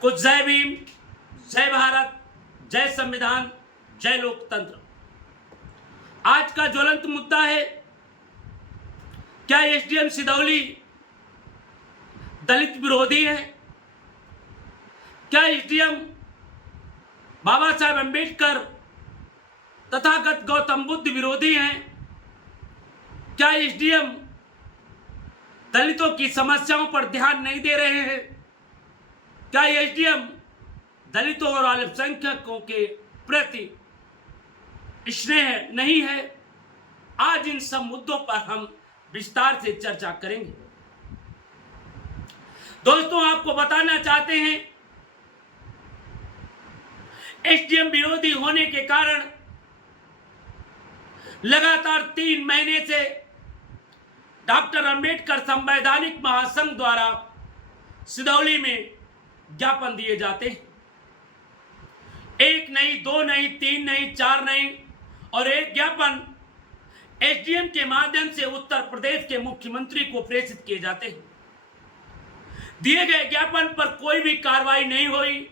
कुछ जय भीम, जय भारत, जय संविधान, जय लोकतंत्र। आज का ज्वलंत मुद्दा है, क्या एसडीएम सिदौली दलित विरोधी है? क्या एसडीएम बाबा साहेब अंबेडकर तथागत गौतम बुद्ध विरोधी हैं? क्या एसडीएम दलितों की समस्याओं पर ध्यान नहीं दे रहे हैं? क्या एसडीएम दलितों और अल्पसंख्यकों के प्रति स्नेह नहीं है? आज इन सब मुद्दों पर हम विस्तार से चर्चा करेंगे। दोस्तों, आपको बताना चाहते हैं, एसडीएम विरोधी होने के कारण लगातार 3 महीने से डॉक्टर अंबेडकर संवैधानिक महासंघ द्वारा सिदौली में ज्ञापन दिए जाते हैं। 1 नहीं, 2 नहीं, 3 नहीं, 4 नहीं, और एक ज्ञापन एसडीएम के माध्यम से उत्तर प्रदेश के मुख्यमंत्री को प्रेषित किए जाते हैं। दिए गए ज्ञापन पर कोई भी कार्रवाई नहीं हुई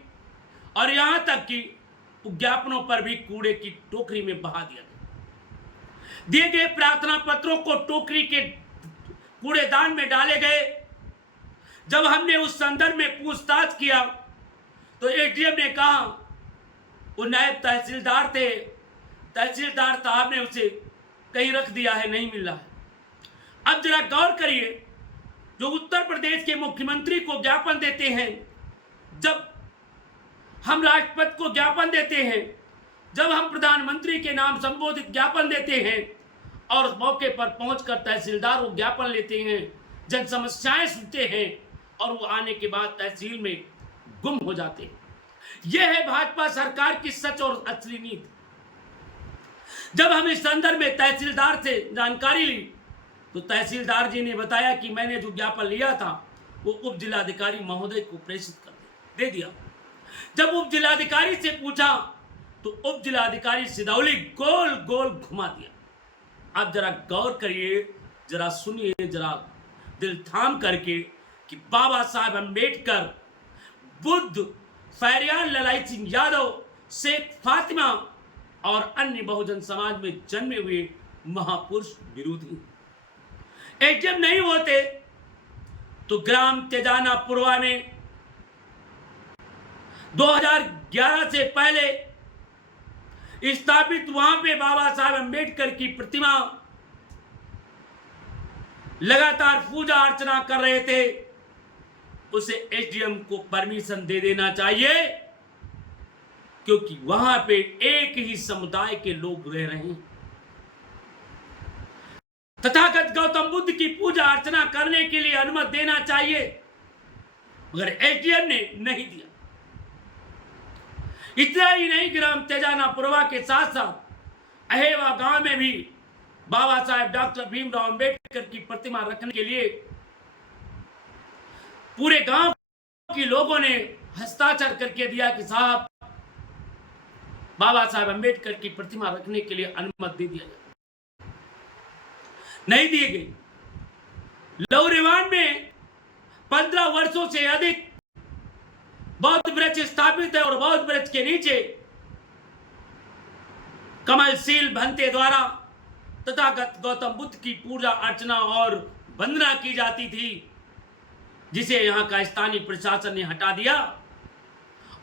और यहां तक कि ज्ञापनों पर भी कूड़े की टोकरी में बहा दिया गया। दिए गए प्रार्थना पत्रों को टोकरी के कूड़ेदान में डाले गए। जब हमने उस संदर्भ में पूछताछ किया तो एसडीएम ने कहा वो नायब तहसीलदार थे, तहसीलदार साहब ने उसे कहीं रख दिया है, नहीं मिल रहा है। अब जरा गौर करिए, जो उत्तर प्रदेश के मुख्यमंत्री को ज्ञापन देते हैं, जब हम राष्ट्रपति को ज्ञापन देते हैं, जब हम प्रधानमंत्री के नाम संबोधित ज्ञापन देते हैं और मौके पर पहुंचकर तहसीलदार वो ज्ञापन लेते हैं, जन समस्याएं सुनते हैं और वो आने के बाद तहसील में गुम हो जाते हैं। यह है भाजपा सरकार की सच और असली नीति। जब हम इस संदर्भ में तहसीलदार से जानकारी ली तो तहसीलदार जी ने बताया कि मैंने जो ज्ञापन लिया था वो उप जिलाधिकारी महोदय को प्रेषित कर दे दिया। जब उप जिलाधिकारी से पूछा तो उप जिलाधिकारी सिदौली गोल गोल घुमा दिया। आप जरा गौर करिए, जरा सुनिए, जरा दिल थाम करके कि बाबा साहब अंबेडकर, बुद्ध, फैरियान ललाई सिंह यादव, शेख फातिमा और अन्य बहुजन समाज में जन्मे हुए महापुरुष विरोधी। एसडीएम नहीं होते तो ग्राम तेजाना पुरवा में 2011 से पहले स्थापित वहां पे बाबा साहब अंबेडकर की प्रतिमा लगातार पूजा अर्चना कर रहे थे। उसे एसडीएम को परमिशन दे देना चाहिए, क्योंकि वहां पे एक ही समुदाय के लोग रह रहे हैं। तथागत गौतम बुद्ध की पूजा अर्चना करने के लिए अनुमति देना चाहिए, मगर एसडीएम ने नहीं दिया। इतना ही नहीं, ग्राम तेजाना पुरवा के साथ साथ अहेवा गांव में भी बाबा साहेब डॉक्टर भीमराव अंबेडकर की प्रतिमा रखने के लिए पूरे गांव के लोगों ने हस्ताक्षर करके दिया कि साहब बाबा साहेब अंबेडकर की प्रतिमा रखने के लिए अनुमति दे दिया जाए। नहीं दी गई। लौरेवान में 15 वर्षों से अधिक बौद्ध वृक्ष स्थापित है और बौद्ध वृक्ष के नीचे कमलशील भंते द्वारा तथागत गौतम बुद्ध की पूजा अर्चना और वंदना की जाती थी, जिसे यहां का स्थानीय प्रशासन ने हटा दिया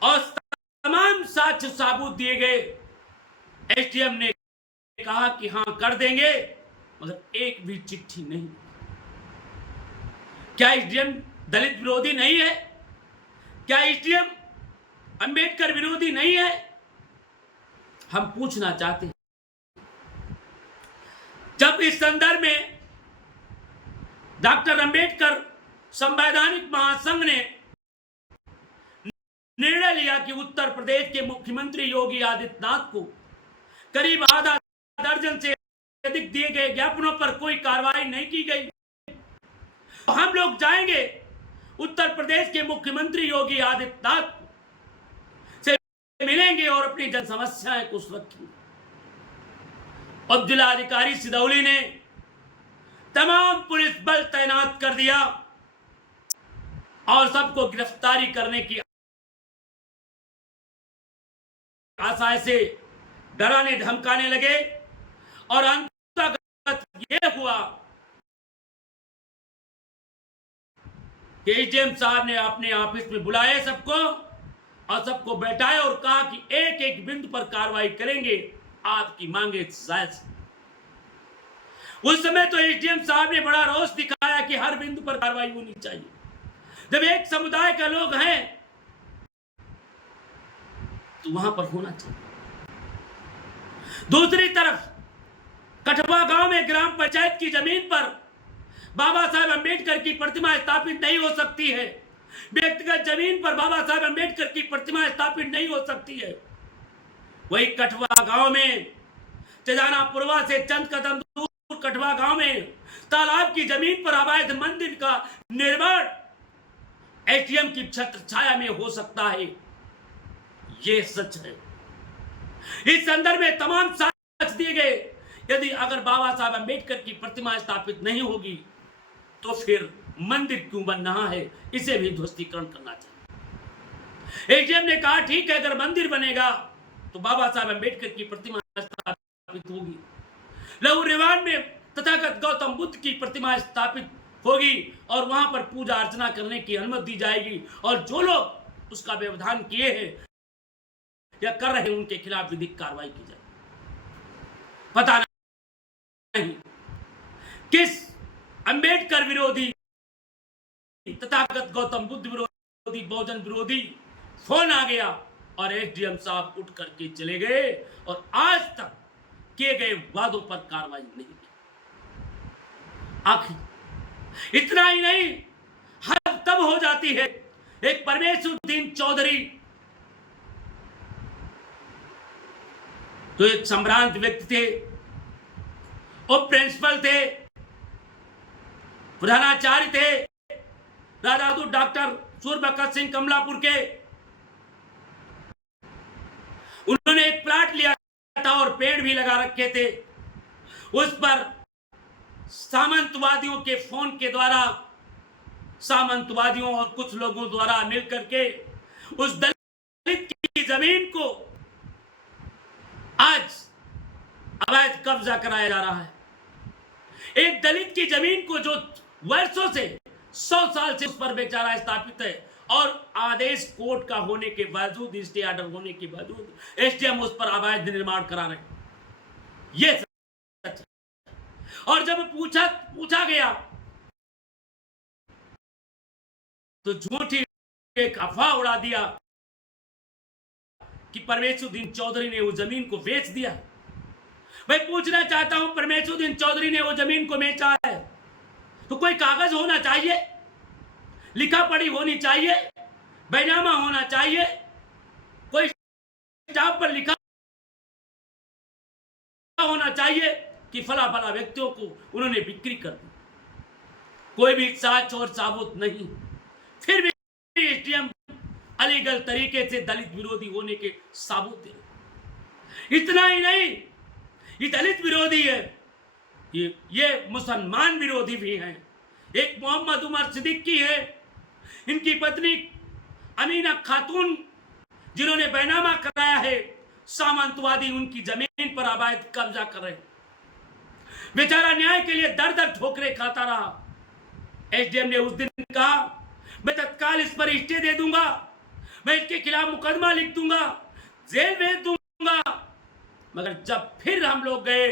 और तमाम साक्ष्य सबूत दिए गए। एसडीएम ने कहा कि हां कर देंगे, मगर एक भी चिट्ठी नहीं। क्या एसडीएम दलित विरोधी नहीं है? क्या एसडीएम अंबेडकर विरोधी नहीं है? हम पूछना चाहते हैं। जब इस संदर्भ में डॉक्टर अंबेडकर संवैधानिक महासंघ ने निर्णय लिया कि उत्तर प्रदेश के मुख्यमंत्री योगी आदित्यनाथ को करीब आधा दर्जन से अधिक दिए गए ज्ञापनों पर कोई कार्रवाई नहीं की गई, तो हम लोग जाएंगे उत्तर प्रदेश के मुख्यमंत्री योगी आदित्यनाथ से मिलेंगे और अपनी जन समस्याएं को रखेंगे। उप जिलाधिकारी सिदौली ने तमाम पुलिस बल तैनात कर दिया और सबको गिरफ्तारी करने की आशय से डराने धमकाने लगे और अंततः ये हुआ कि एसडीएम साहब ने अपने ऑफिस में बुलाए सबको और सबको बैठाए और कहा कि एक एक बिंदु पर कार्रवाई करेंगे, आपकी मांगे जायज। उस समय तो एसडीएम साहब ने बड़ा रोष दिखाया कि हर बिंदु पर कार्रवाई होनी चाहिए। जब एक समुदाय के लोग हैं तो वहां पर होना चाहिए। दूसरी तरफ कठवा गांव में ग्राम पंचायत की जमीन पर बाबा साहेब अंबेडकर की प्रतिमा स्थापित नहीं हो सकती है। व्यक्तिगत जमीन पर बाबा साहेब अंबेडकर की प्रतिमा स्थापित नहीं हो सकती है। वही कठवा गांव में तेजाना पुरवा से चंद कदम दूर कठवा गांव में तालाब की जमीन पर अवैध मंदिर का निर्माण एटीएम की छत्र छाया में हो सकता है। यह सच है। इस संदर्भ में तमाम साक्ष्य दिए गए। यदि अगर बाबा साहब अंबेडकर की प्रतिमा स्थापित नहीं होगी तो फिर मंदिर क्यों बन रहा है, इसे भी ध्वस्तीकरण करना चाहिए। एटीएम ने कहा ठीक है, अगर मंदिर बनेगा तो बाबा साहब अंबेडकर की प्रतिमा स्थापित होगी। लहू रिवान में तथागत गौतम बुद्ध की प्रतिमा स्थापित होगी और वहां पर पूजा अर्चना करने की अनुमति दी जाएगी और जो लोग उसका व्यवधान किए हैं या कर रहे हैं उनके खिलाफ विधिक कार्रवाई की जाए। पता नहीं किस अंबेडकर विरोधी, तथागत गौतम बुद्ध विरोधी, बहुजन विरोधी फोन आ गया और एसडीएम साहब उठ करके चले गए और आज तक किए गए वादों पर कार्रवाई नहीं की। आखिर इतना ही नहीं, हद तब हो जाती है। एक परमेशुद्दीन चौधरी तो एक संभ्रांत व्यक्ति थे, उप प्रिंसिपल थे, प्रधानाचार्य थे, राजादूत डॉक्टर सूरबकर सिंह कमलापुर के। उन्होंने एक प्लाट लिया था और पेड़ भी लगा रखे थे। उस पर सामंतवादियों के फोन के द्वारा, सामंतवादियों और कुछ लोगों द्वारा मिलकर के उस दलित की जमीन को आज अवैध कब्जा कराया जा रहा है। एक दलित की जमीन को जो वर्षों से, 100 साल से उस पर बेचारा स्थापित है और आदेश कोर्ट का होने के बावजूद, स्टे ऑर्डर होने के बावजूद एसडीएम उस पर अवैध निर्माण करा रहे। ये सच है। और जब पूछा गया तो झूठी एक अफवाह उड़ा दिया कि परमेशुद्दीन चौधरी ने वो जमीन को बेच दिया। मैं पूछना चाहता हूं, परमेशुद्दीन चौधरी ने वो जमीन को बेचा है तो कोई कागज होना चाहिए, लिखा पढ़ी होनी चाहिए, बैनामा होना चाहिए, कोई स्टाम्प पर लिखा होना चाहिए कि फला फला व्यक्तियों को उन्होंने बिक्री कर दी। कोई भी साक्ष्य और साबुत नहीं। फिर भी एसडीएम अलीगल तरीके से दलित विरोधी होने के साबुत दे। इतना ही नहीं, ये दलित विरोधी है, ये मुसलमान विरोधी भी हैं। एक मोहम्मद उमर सिद्दीकी है, इनकी पत्नी अमीना खातून जिन्होंने बैनामा कराया है, सामंतवादी उनकी जमीन पर अवैध कब्जा कर रहे। बेचारा न्याय के लिए दर दर ठोकरे खाता रहा। एसडीएम ने उस दिन कहा मैं तत्काल इस पर स्टे दे दूंगा, मैं इसके खिलाफ मुकदमा लिख दूंगा, जेल भेज दूंगा। मगर जब फिर हम लोग गए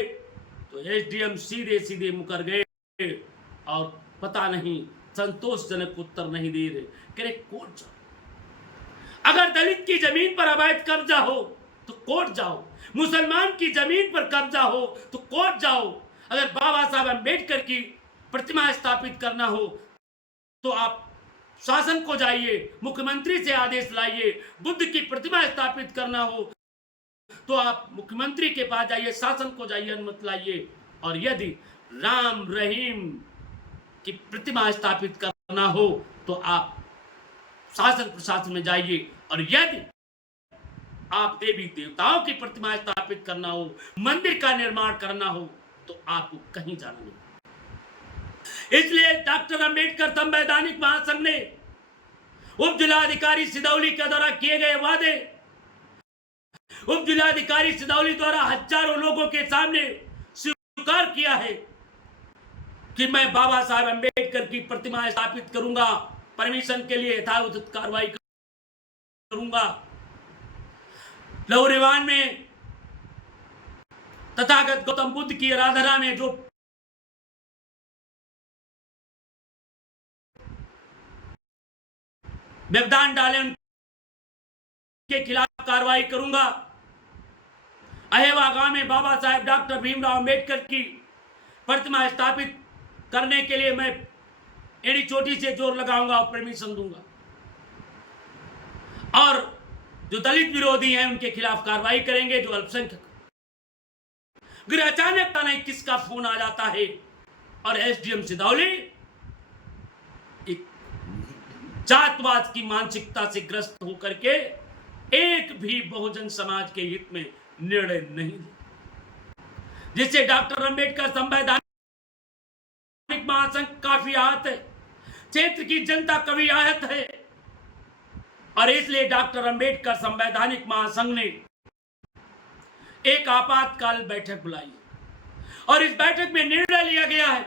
तो एसडीएम सीधे सीधे मुकर गए और पता नहीं संतोषजनक उत्तर नहीं दे रहे। कह रहे कोर्ट जाओ। अगर दलित की जमीन पर अवैध कब्जा हो तो कोर्ट जाओ, मुसलमान की जमीन पर कब्जा हो तो कोर्ट जाओ। अगर बाबा साहब अंबेडकर की प्रतिमा स्थापित करना हो तो आप शासन को जाइए, मुख्यमंत्री से आदेश लाइए। बुद्ध की प्रतिमा स्थापित करना हो तो आप मुख्यमंत्री के पास जाइए, शासन को जाइए, अनुमति लाइए। और यदि राम रहीम की प्रतिमा स्थापित करना हो तो आप शासन प्रशासन में जाइए। और यदि आप देवी देवताओं की प्रतिमा स्थापित करना हो, मंदिर का निर्माण करना हो तो आपको कहीं जाना नहीं। इसलिए डॉक्टर अंबेडकर संवैधानिक महासंघ ने उप जिलाधिकारी सिदौली के द्वारा किए गए वादे उप जिलाधिकारी सिदौली द्वारा हजारों लोगों के सामने स्वीकार किया है कि मैं बाबा साहब अंबेडकर की प्रतिमा स्थापित करूंगा, परमिशन के लिए यथाउचित कार्रवाई करूंगा। लौरेवान में तथागत गौतम बुद्ध की आराधना में जो व्यवधान डाले उनके खिलाफ कार्रवाई करूंगा। अहेवा गांव में बाबा साहेब डॉक्टर भीमराव अंबेडकर की प्रतिमा स्थापित करने के लिए मैं एड़ी चोटी से जोर लगाऊंगा और परमिशन दूंगा। और जो दलित विरोधी हैं उनके खिलाफ कार्रवाई करेंगे, जो अल्पसंख्यक। फिर अचानक नहीं किसका फोन आ जाता है और एसडीएम सिदौली एक जातवाद की मानसिकता से ग्रस्त होकर के एक भी बहुजन समाज के हित में निर्णय नहीं ले, जिससे डॉक्टर अंबेडकर संवैधानिक महासंघ काफी आहत है, क्षेत्र की जनता कभी आहत है। और इसलिए डॉक्टर अंबेडकर संवैधानिक महासंघ ने एक आपातकाल बैठक बुलाई और इस बैठक में निर्णय लिया गया है,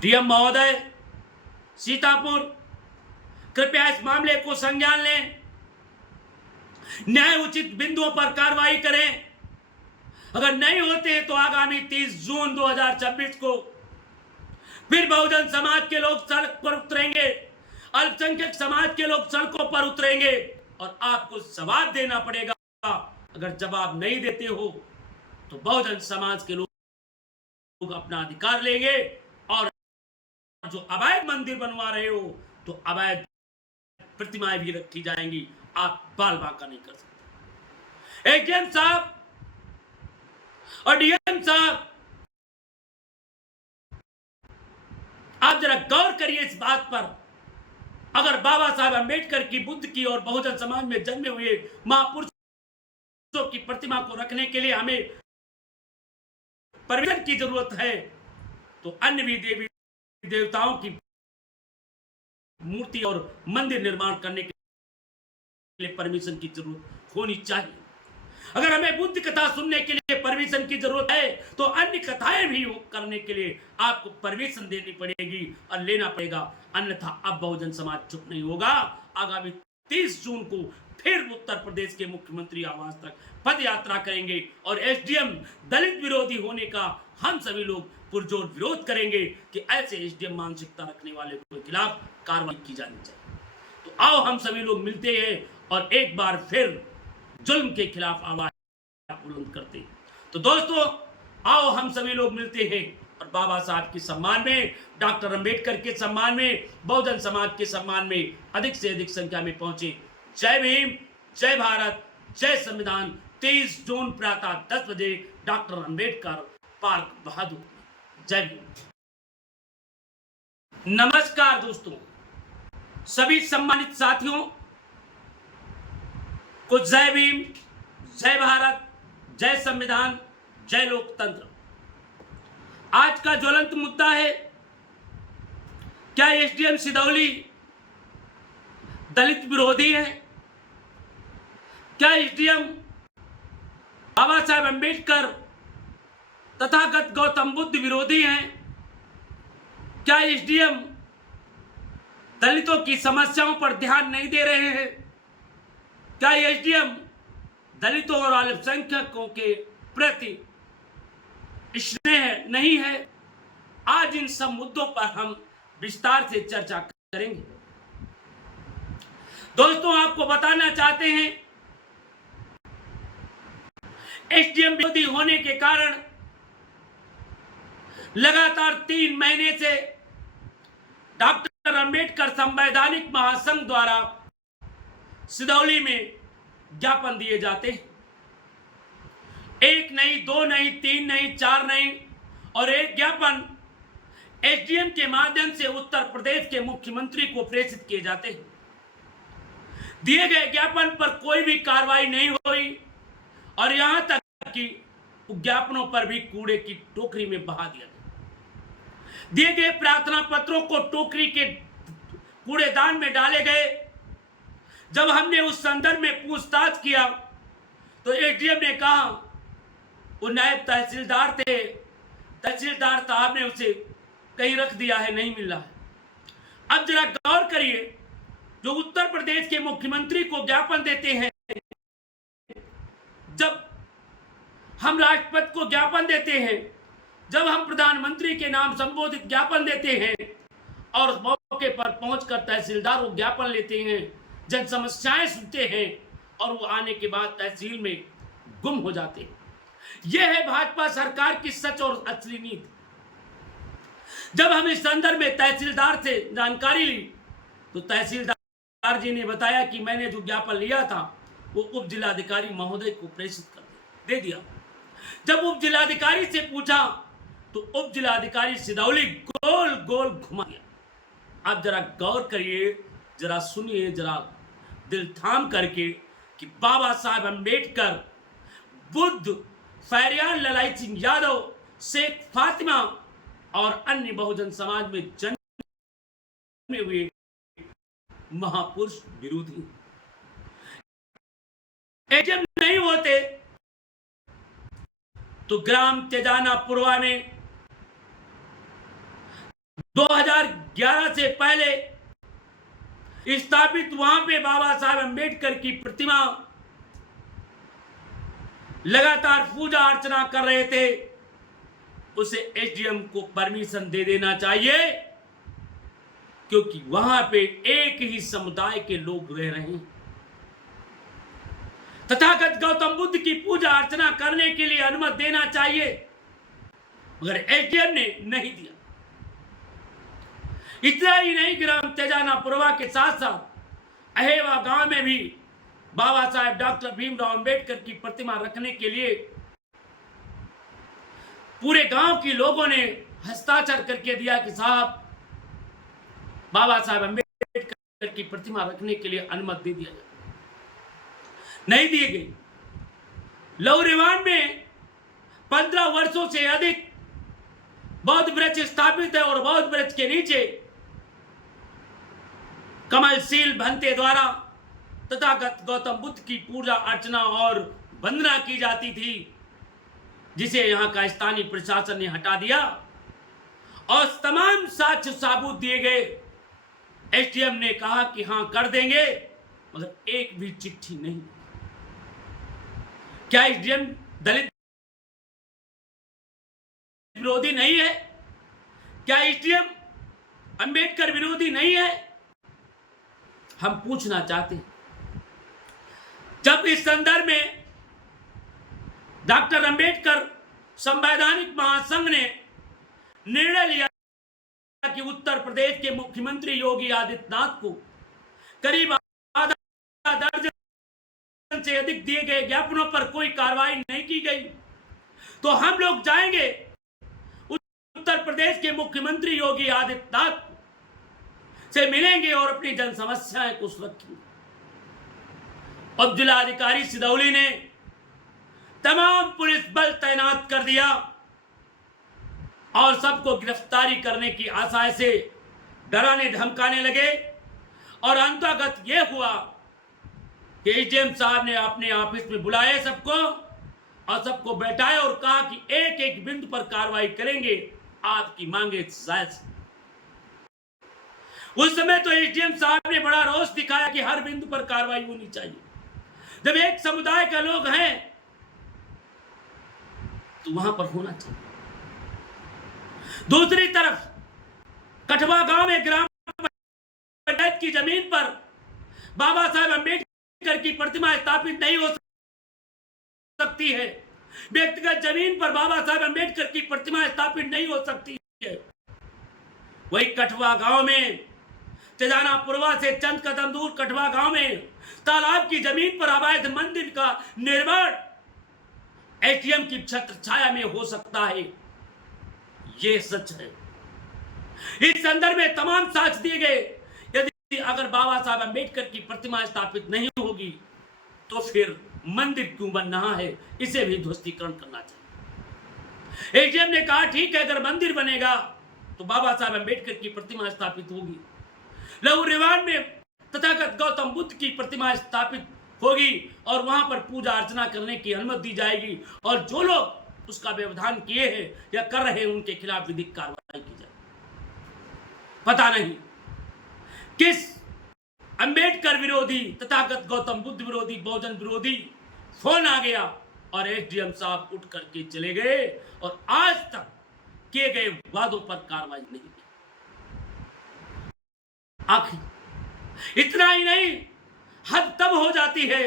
डीएम महोदय सीतापुर कृपया इस मामले को संज्ञान लें, न्याय उचित बिंदुओं पर कार्रवाई करें। अगर नहीं होते हैं तो आगामी 30 जून 2026 को फिर बहुजन समाज के लोग सड़क पर उतरेंगे, अल्पसंख्यक समाज के लोग सड़कों पर उतरेंगे और आपको जवाब देना पड़ेगा। अगर जवाब नहीं देते हो तो बहुजन समाज के लोग अपना अधिकार लेंगे और जो अवैध मंदिर बनवा रहे हो तो अवैध प्रतिमाएं भी रखी जाएंगी, आप बाल बांका नहीं कर सकते। एडीएम साहब और डीएम साहब, आप जरा गौर करिए इस बात पर। अगर बाबा साहब अंबेडकर की, बुद्ध की और बहुजन समाज में जन्मे हुए महापुरुषों की प्रतिमा को रखने के लिए हमें परमिशन की जरूरत है, तो अन्य भी देवी देवताओं की मूर्ति और मंदिर निर्माण करने के लिए परमिशन की जरूरत होनी चाहिए। अगर हमें बुद्ध कथा सुनने के लिए परमिशन की जरूरत है तो अन्य कथाएं भी करने के लिए आपको परमिशन देनी पड़ेगी और लेना पड़ेगा, अन्यथा अब बहुजन समाज चुप नहीं होगा। आगामी 30 जून को फिर उत्तर प्रदेश के मुख्यमंत्री आवास तक पद यात्रा करेंगे और एसडीएम दलित विरोधी होने का हम सभी लोग पुरजोर विरोध करेंगे कि ऐसे एसडीएम मानसिकता रखने वाले के खिलाफ कार्रवाई की जानी चाहिए। तो आओ हम सभी लोग मिलते हैं और एक बार फिर जुल्म के खिलाफ आवाज बुलंद करते हैं। तो दोस्तों आओ हम सभी लोग मिलते हैं और बाबा साहब के सम्मान में, डॉक्टर अंबेडकर के सम्मान में, बहुजन समाज के सम्मान में अधिक से अधिक संख्या में पहुंचे। जय भीम, जय भारत, जय संविधान। 23 जून प्रातः 10 बजे डॉक्टर अंबेडकर पार्क बहादुर। जय भीम। नमस्कार दोस्तों, सभी सम्मानित साथियों को जय भीम, जय भारत, जय संविधान, जय लोकतंत्र। आज का ज्वलंत मुद्दा है, क्या एसडीएम सिदौली दलित विरोधी है? क्या एसडीएम बाबा साहेब अंबेडकर तथागत गौतम बुद्ध विरोधी हैं? क्या एसडीएम दलितों की समस्याओं पर ध्यान नहीं दे रहे हैं? क्या एसडीएम दलितों और अल्पसंख्यकों के प्रति स्नेह नहीं है? आज इन सब मुद्दों पर हम विस्तार से चर्चा करेंगे। दोस्तों आपको बताना चाहते हैं, एसडीएम विरोधी होने के कारण लगातार 3 महीने से डॉक्टर अंबेडकर संवैधानिक महासंघ द्वारा सिदौली में ज्ञापन दिए जाते हैं। 1 नहीं, 2 नहीं, 3 नहीं, 4 नहीं, और एक ज्ञापन एसडीएम के माध्यम से उत्तर प्रदेश के मुख्यमंत्री को प्रेषित किए जाते हैं। दिए गए ज्ञापन पर कोई भी कार्रवाई नहीं हुई और यहां तक कि ज्ञापनों पर भी कूड़े की टोकरी में बहा दिया गया। दिए गए प्रार्थना पत्रों को टोकरी के कूड़ेदान में डाले गए। जब हमने उस संदर्भ में पूछताछ किया तो एसडीएम ने कहा वो नायब तहसीलदार थे, तहसीलदार साहब ने उसे कहीं रख दिया है, नहीं मिल रहा है। अब जरा गौर करिए, जो उत्तर प्रदेश के मुख्यमंत्री को ज्ञापन देते हैं, जब हम राष्ट्रपति को ज्ञापन देते हैं, जब हम प्रधानमंत्री के नाम संबोधित ज्ञापन देते हैं और मौके पर पहुंचकर तहसीलदार को ज्ञापन लेते हैं, जन समस्याएं सुनते हैं और वो आने के बाद तहसील में गुम हो जाते हैं। यह है भाजपा सरकार की सच और असली नीति। जब हम इस संदर्भ में तहसीलदार से जानकारी ली तो तहसीलदार जी ने बताया कि मैंने जो ज्ञापन लिया था वो उप जिलाधिकारी महोदय को प्रेषित कर दे दिया। जब उप जिलाधिकारी से पूछा तो उप जिलाधिकारी सिदौली गोल गोल घुमा दिया। आप जरा गौर करिए, जरा सुनिए, जरा दिल थाम करके कि बाबा साहब अम्बेडकर, बुद्ध, फैरियान ललाई सिंह यादव, शेख फातिमा और अन्य बहुजन समाज में जन्मे हुए महापुरुष विरोधी एजेंट नहीं होते तो ग्राम तेजाना पुरवा में 2011 से पहले स्थापित वहां पे बाबा साहब अम्बेडकर की प्रतिमा लगातार पूजा अर्चना कर रहे थे, उसे एसडीएम को परमिशन दे देना चाहिए, क्योंकि वहां पे एक ही समुदाय के लोग रह रहे हैं। तथागत गौतम बुद्ध की पूजा अर्चना करने के लिए अनुमति देना चाहिए, मगर एसडीएम ने नहीं दिया। इतना ही नहीं, ग्राम तेजाना पुरवा के साथ साथ अहेवा गांव में भी बाबा साहेब डॉक्टर भीमराव अंबेडकर की प्रतिमा रखने के लिए पूरे गांव के लोगों ने हस्ताक्षर करके दिया कि साहब बाबा साहेब अंबेडकर की प्रतिमा रखने के लिए अनुमति दे दिया जाए। नहीं दी गई। लौरेवान में 15 वर्षों से अधिक बौद्ध वृक्ष स्थापित है और बौद्ध वृक्ष के नीचे कमलशील भंते द्वारा तथागत गौतम बुद्ध की पूजा अर्चना और वंदना की जाती थी, जिसे यहां का स्थानीय प्रशासन ने हटा दिया और तमाम साक्ष्य सबूत दिए गए। एसडीएम ने कहा कि हां कर देंगे, मगर एक भी चिट्ठी नहीं। क्या एसडीएम दलित विरोधी नहीं है? क्या एसडीएम अंबेडकर विरोधी नहीं है? हम पूछना चाहते हैं। जब इस संदर्भ में डॉक्टर अंबेडकर संवैधानिक महासंघ ने निर्णय लिया कि उत्तर प्रदेश के मुख्यमंत्री योगी आदित्यनाथ को करीब आधा दर्जन से अधिक दिए गए ज्ञापनों पर कोई कार्रवाई नहीं की गई, तो हम लोग जाएंगे उत्तर प्रदेश के मुख्यमंत्री योगी आदित्यनाथ से मिलेंगे और अपनी जन समस्याएं को सुनेंगे। उप जिलाधिकारी सिदौली ने तमाम पुलिस बल तैनात कर दिया और सबको गिरफ्तारी करने की आशा से डराने धमकाने लगे और अंतर्गत यह हुआ कि एसडीएम साहब ने अपने ऑफिस में बुलाए सबको और सबको बैठाया और कहा कि एक एक बिंदु पर कार्रवाई करेंगे, आपकी मांगे जायज। उस समय तो एसडीएम साहब ने बड़ा रोष दिखाया कि हर बिंदु पर कार्रवाई होनी चाहिए। जब एक समुदाय का लोग हैं तो वहां पर होना चाहिए। दूसरी तरफ कठवा गांव में ग्राम पंचायत की जमीन पर बाबा साहेब अम्बेडकर की प्रतिमा स्थापित नहीं हो सकती है। व्यक्तिगत जमीन पर बाबा साहेब अम्बेडकर की प्रतिमा स्थापित नहीं हो सकती है। वही कठवा गांव में तेजाना पुरवा से चंद कदम दूर कठवा गांव में तालाब की जमीन पर अवैध मंदिर का निर्माण एसडीएम की छत्र छाया में हो सकता है। यह सच है। इस संदर्भ में तमाम साक्ष्य दिए गए। यदि अगर बाबा साहब अम्बेडकर की प्रतिमा स्थापित नहीं होगी तो फिर मंदिर क्यों बन रहा है, इसे भी ध्वस्तीकरण करना चाहिए। एसडीएम ने कहा ठीक है, अगर मंदिर बनेगा तो बाबा साहब अम्बेडकर की प्रतिमा स्थापित होगी। लौरेवान में तथागत गौतम बुद्ध की प्रतिमा स्थापित होगी और वहां पर पूजा अर्चना करने की अनुमति दी जाएगी, और जो लोग उसका व्यवधान किए हैं या कर रहे हैं उनके खिलाफ विधिक कार्रवाई की जाएगी। पता नहीं किस अंबेडकर विरोधी, तथागत गौतम बुद्ध विरोधी, बहुजन विरोधी फोन आ गया और एसडीएम साहब उठ करके चले गए और आज तक किए गए वादों पर कार्रवाई नहीं की। आखिर इतना ही नहीं, हद तब हो जाती है,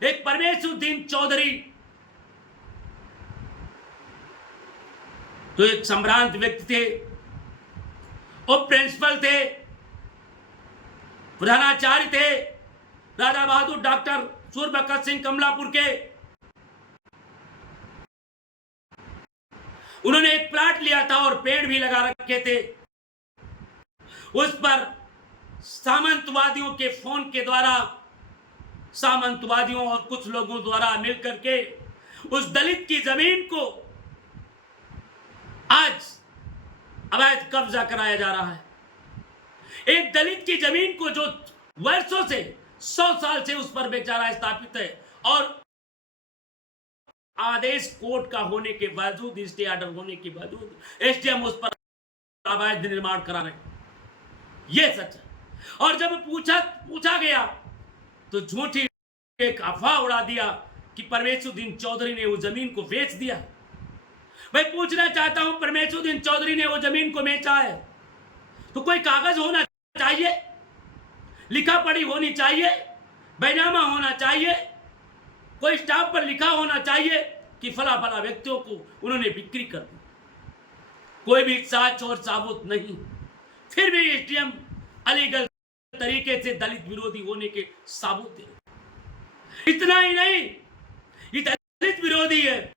एक परवेशुद्दीन चौधरी जो एक संभ्रांत व्यक्ति थे, उप प्रिंसिपल थे, प्रधानाचार्य थे, राजा बहादुर डॉक्टर सूरबरकत सिंह कमलापुर के, उन्होंने एक प्लाट लिया था और पेड़ भी लगा रखे थे। उस पर सामंतवादियों के फोन के द्वारा, सामंतवादियों और कुछ लोगों द्वारा मिलकर के उस दलित की जमीन को आज अवैध कब्जा कराया जा रहा है। एक दलित की जमीन को जो वर्षों से, 100 साल से उस पर बेचारा स्थापित है, और आदेश कोर्ट का होने के बावजूद, स्टे ऑर्डर होने के बावजूद एसडीएम उस पर अवैध निर्माण करा रहे, यह सच है। और जब पूछा गया तो झूठी एक अफवाह उड़ा दिया कि परवेशुद्दीन चौधरी ने वो जमीन को बेच दिया। मैं पूछना चाहता हूं, परवेशुद्दीन चौधरी ने वो जमीन को बेचा है तो कोई कागज होना चाहिए, लिखा पढ़ी होनी चाहिए, बैनामा होना चाहिए, कोई स्टाम्प पर लिखा होना चाहिए कि फला फला व्यक्तियों को उन्होंने बिक्री कर दी। कोई भी साच और साबुत नहीं, फिर भी एसडीएम अलीगढ़ तरीके से दलित विरोधी होने के साबुत दे। इतना ही नहीं, ये दलित विरोधी है,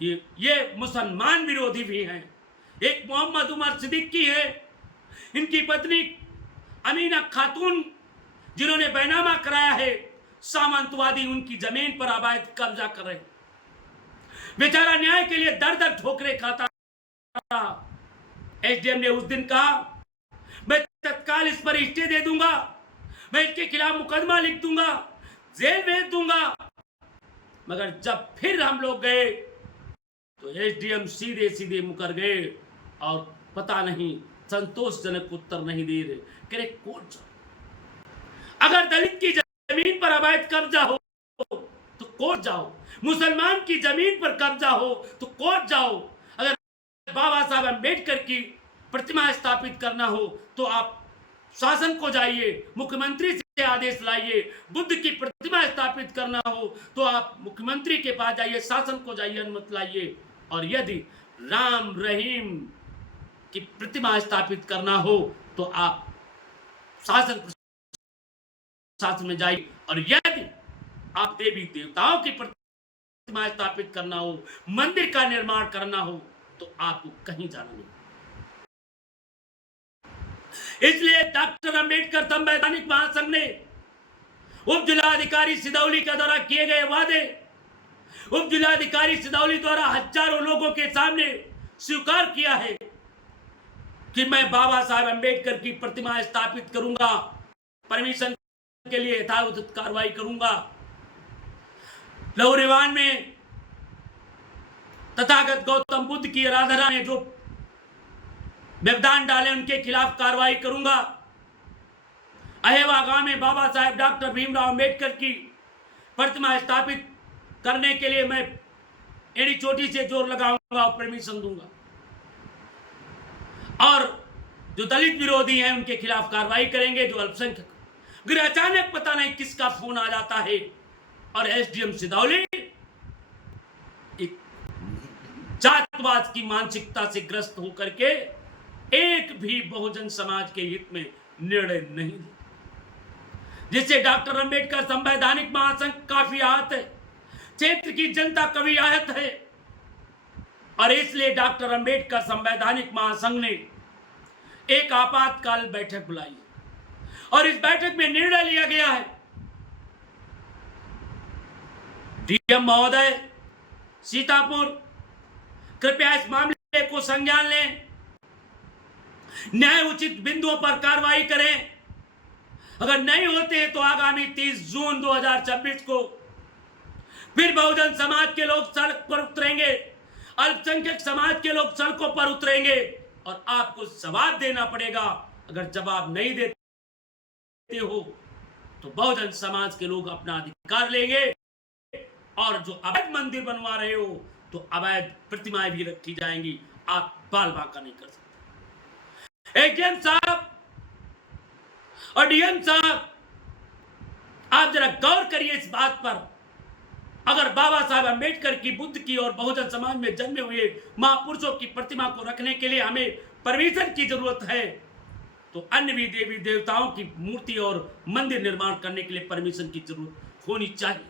ये मुसलमान विरोधी भी हैं। एक मोहम्मद उमर सिद्दीकी है, इनकी पत्नी अमीना खातून जिन्होंने बैनामा कराया है, सामंतवादी उनकी जमीन पर अवैध कब्जा कर रहे। बेचारा न्याय के लिए दर दर ठोकरे खाता रहा। एसडीएम ने उस दिन कहा मैं तत्काल इस पर स्टे दे दूंगा, मैं इसके खिलाफ मुकदमा लिख दूंगा, जेल भेज दूंगा। मगर जब फिर हम लोग गए तो एसडीएम सीधे सीधे मुकर गए और पता नहीं संतोषजनक उत्तर नहीं दे रहे। करे कोर्ट जाओ, अगर दलित की जमीन पर अवैध कब्जा हो तो कोर्ट जाओ, मुसलमान की जमीन पर कब्जा हो तो कोर्ट जाओ, अगर बाबा साहब अम्बेडकर की प्रतिमा स्थापित करना हो तो आप शासन को जाइए, मुख्यमंत्री से आदेश लाइए, बुद्ध की प्रतिमा स्थापित करना हो तो आप मुख्यमंत्री के पास जाइए, शासन को जाइए, अनुमति लाइए, और यदि राम रहीम की प्रतिमा स्थापित करना हो तो आप शासन में जाइए, और यदि आप देवी देवताओं की प्रतिमा स्थापित करना हो, मंदिर का निर्माण करना हो तो आपको कहीं जाना नहीं। इसलिए डॉक्टर अंबेडकर संवैधानिक महासंघ ने उप जिलाधिकारी सिदौली के द्वारा किए गए वादे, उप जिलाधिकारी सिदौली द्वारा हजारों लोगों के सामने स्वीकार किया है कि मैं बाबा साहब अंबेडकर की प्रतिमा स्थापित करूंगा, परमिशन के लिए यथाउचित कार्रवाई करूंगा। लौरेवान में तथागत गौतम बुद्ध की आराधना ने जो व्यवधान डाले उनके खिलाफ कार्रवाई करूंगा। अहेवा गांव में बाबा साहेब डॉक्टर भीमराव अंबेडकर की प्रतिमा स्थापित करने के लिए मैं एड़ी चोटी से जोर लगाऊंगा और परमिशन दूंगा, और जो दलित विरोधी हैं उनके खिलाफ कार्रवाई करेंगे, जो अल्पसंख्यक। फिर अचानक पता नहीं किसका फोन आ जाता है और एसडीएम सिदौली एक जातवाद की मानसिकता से ग्रस्त होकर के एक भी बहुजन समाज के हित में निर्णय नहीं ले, जिससे डॉक्टर अंबेडकर संवैधानिक महासंघ काफी आहत है, क्षेत्र की जनता कभी आहत है, और इसलिए डॉक्टर अंबेडकर संवैधानिक महासंघ ने एक आपातकाल बैठक बुलाई और इस बैठक में निर्णय लिया गया है, डीएम महोदय सीतापुर कृपया इस मामले को संज्ञान लें, न्याय उचित बिंदुओं पर कार्रवाई करें। अगर नहीं होते तो आगामी 30 जून 2026 को फिर बहुजन समाज के लोग सड़क पर उतरेंगे, अल्पसंख्यक समाज के लोग सड़कों पर उतरेंगे और आपको जवाब देना पड़ेगा। अगर जवाब नहीं देते हो तो बहुजन समाज के लोग अपना अधिकार लेंगे और जो अवैध मंदिर बनवा रहे हो तो अवैध प्रतिमाएं भी रखी जाएंगी, आप बाल बांका नहीं कर सकते। एडीएम साहब और डीएम साहब, आप जरा गौर करिए इस बात पर। अगर बाबा साहब अंबेडकर की, बुद्ध की और बहुजन समाज में जन्मे हुए महापुरुषों की प्रतिमा को रखने के लिए हमें परमिशन की जरूरत है, तो अन्य भी देवी देवताओं की मूर्ति और मंदिर निर्माण करने के लिए परमिशन की जरूरत होनी चाहिए।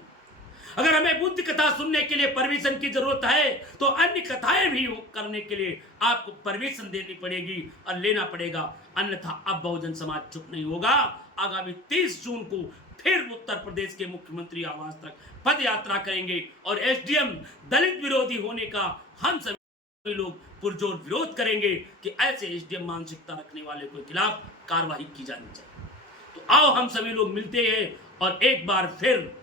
अगर हमें बुद्ध कथा सुनने के लिए परमिशन की जरूरत है तो अन्य कथाएं भी करने के लिए आपको परमिशन देनी पड़ेगी और लेना पड़ेगा, अन्यथा अब बहुजन समाज चुप नहीं होगा। आगामी 30 जून को फिर उत्तर प्रदेश के मुख्यमंत्री आवास तक पद यात्रा करेंगे और एसडीएम दलित विरोधी होने का हम सभी लोग पुरजोर विरोध करेंगे कि ऐसे एसडीएम मानसिकता रखने वाले के खिलाफ कार्रवाई की जानी चाहिए। तो आओ हम सभी लोग मिलते हैं और एक बार फिर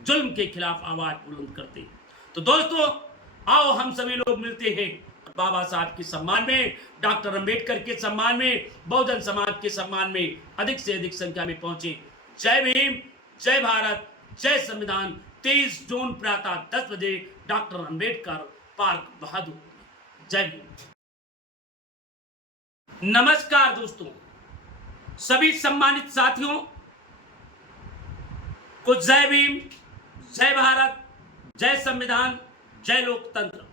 जुल्म के खिलाफ आवाज बुलंद करते हैं। तो दोस्तों, आओ हम सभी लोग मिलते हैं बाबा साहब के सम्मान में, डॉक्टर अंबेडकर के सम्मान में, बहुजन समाज के सम्मान में अधिक से अधिक संख्या में पहुंचे। जय भीम, जय भारत, जय संविधान। 30 जून प्रातः 10 बजे डॉक्टर अंबेडकर पार्क बहादुर। जय भीम। नमस्कार दोस्तों, सभी सम्मानित साथियों को जय भीम, जय भारत, जय संविधान, जय लोकतंत्र।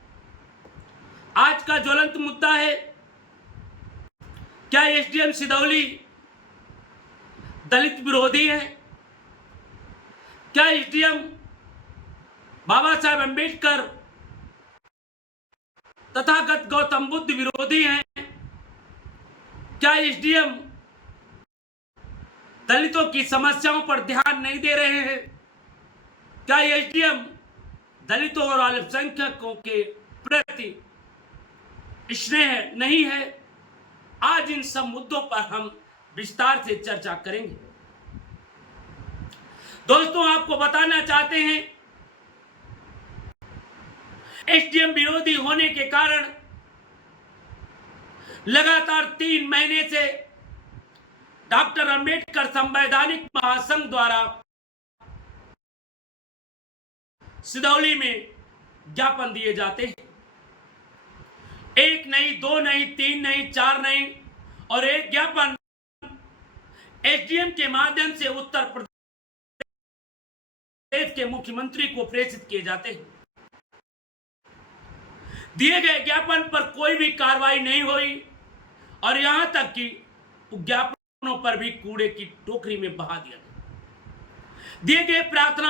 आज का ज्वलंत मुद्दा है, क्या एसडीएम सिदौली दलित विरोधी है? क्या एसडीएम बाबा साहेब अंबेडकर तथागत गौतम बुद्ध विरोधी हैं? क्या एसडीएम दलितों की समस्याओं पर ध्यान नहीं दे रहे हैं? क्या एसडीएम दलितों और अल्पसंख्यकों के प्रति स्नेह नहीं है? आज इन सब मुद्दों पर हम विस्तार से चर्चा करेंगे। दोस्तों, आपको बताना चाहते हैं, एसडीएम विरोधी होने के कारण लगातार 3 महीने से डॉक्टर अंबेडकर संवैधानिक महासंघ द्वारा सिदौली में ज्ञापन दिए जाते हैं। 1 नहीं, 2 नहीं, 3 नहीं, 4 नहीं, और एक ज्ञापन एसडीएम के माध्यम से उत्तर प्रदेश के मुख्यमंत्री को प्रेषित किए जाते हैं। दिए गए ज्ञापन पर कोई भी कार्रवाई नहीं हुई और यहां तक कि ज्ञापनों पर भी कूड़े की टोकरी में बहा दिया गया। दिए गए प्रार्थना